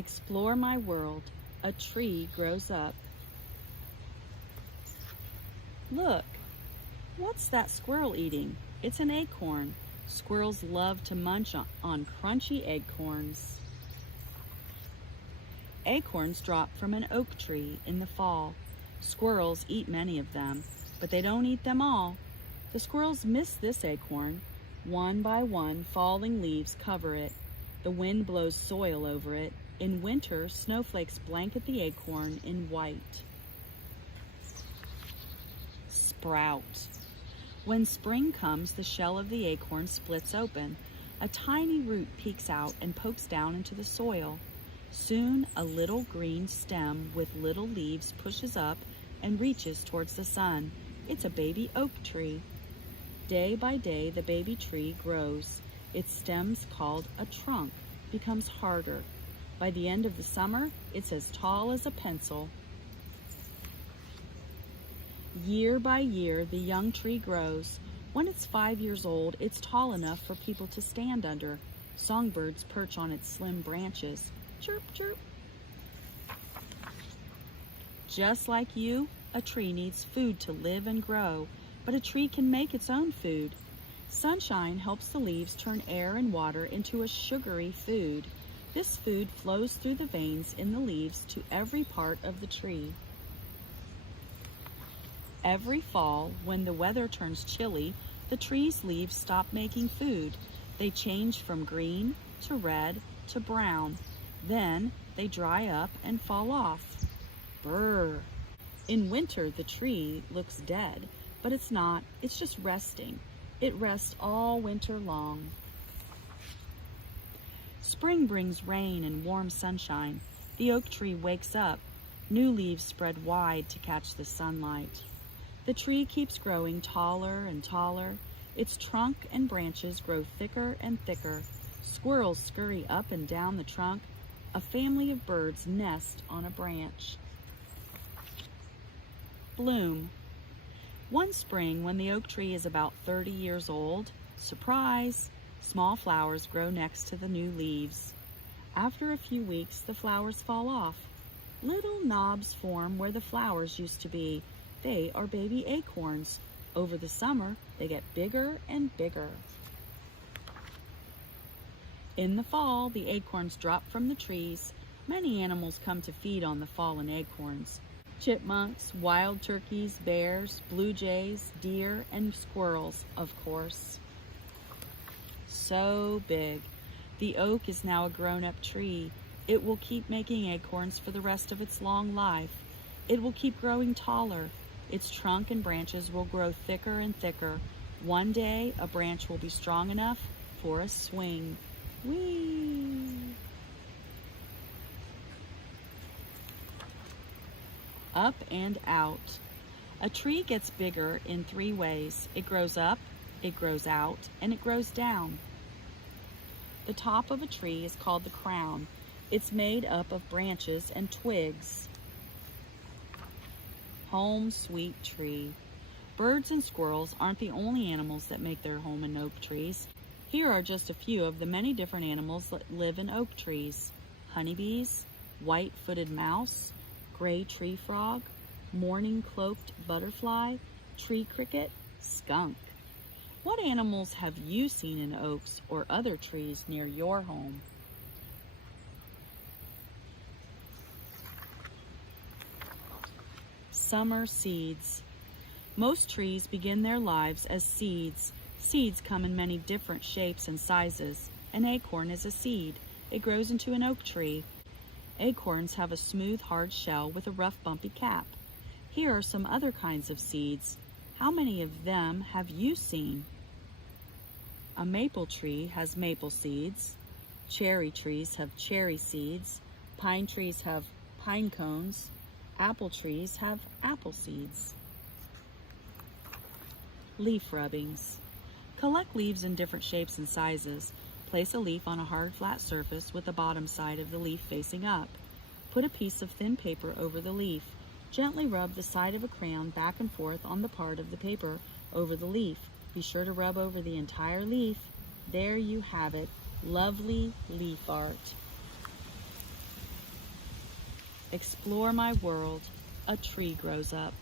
Explore my world. A tree grows up. Look, what's that squirrel eating? It's an acorn. Squirrels love to munch on crunchy acorns. Acorns drop from an oak tree in the fall. Squirrels eat many of them, but they don't eat them all. The squirrels miss this acorn. One by one, falling leaves cover it. The wind blows soil over it. In winter, snowflakes blanket the acorn in white. Sprout. When spring comes, the shell of the acorn splits open. A tiny root peeks out and pokes down into the soil. Soon, a little green stem with little leaves pushes up and reaches towards the sun. It's a baby oak tree. Day by day, the baby tree grows. Its stems, called a trunk, becomes harder. By the end of the summer, it's as tall as a pencil. Year by year, the young tree grows. When it's 5 years old, it's tall enough for people to stand under. Songbirds perch on its slim branches. Chirp, chirp. Just like you, a tree needs food to live and grow, but a tree can make its own food. Sunshine helps the leaves turn air and water into a sugary food. This food flows through the veins in the leaves to every part of the tree. Every fall, when the weather turns chilly, the tree's leaves stop making food. They change from green to red to brown. Then they dry up and fall off. Brr! In winter, the tree looks dead, but it's not. It's just resting. It rests all winter long. Spring brings rain and warm sunshine. The oak tree wakes up. New leaves spread wide to catch the sunlight. The tree keeps growing taller and taller. Its trunk and branches grow thicker and thicker. Squirrels scurry up and down the trunk. A family of birds nest on a branch. Bloom. One spring, when the oak tree is about 30 years old, surprise! Small flowers grow next to the new leaves. After a few weeks, the flowers fall off. Little knobs form where the flowers used to be. They are baby acorns. Over the summer, they get bigger and bigger. In the fall, the acorns drop from the trees. Many animals come to feed on the fallen acorns. Chipmunks, wild turkeys, bears, blue jays, deer, and squirrels, of course. So big. The oak is now a grown-up tree. It will keep making acorns for the rest of its long life. It will keep growing taller. Its trunk and branches will grow thicker and thicker. One day, a branch will be strong enough for a swing. Whee! Up and out. A tree gets bigger in 3 ways. It grows up, it grows out, and it grows down. The top of a tree is called the crown. It's made up of branches and twigs. Home sweet tree. Birds and squirrels aren't the only animals that make their home in oak trees. Here are just a few of the many different animals that live in oak trees. Honeybees, white-footed mouse, gray tree frog, morning-cloaked butterfly, tree cricket, skunk. What animals have you seen in oaks or other trees near your home? Summer seeds. Most trees begin their lives as seeds. Seeds come in many different shapes and sizes. An acorn is a seed. It grows into an oak tree. Acorns have a smooth, hard shell with a rough, bumpy cap. Here are some other kinds of seeds. How many of them have you seen? A maple tree has maple seeds. Cherry trees have cherry seeds. Pine trees have pine cones. Apple trees have apple seeds. Leaf rubbings. Collect leaves in different shapes and sizes. Place a leaf on a hard, flat surface with the bottom side of the leaf facing up. Put a piece of thin paper over the leaf. Gently rub the side of a crayon back and forth on the part of the paper over the leaf. Be sure to rub over the entire leaf. There you have it. Lovely leaf art. Explore my world. A tree grows up.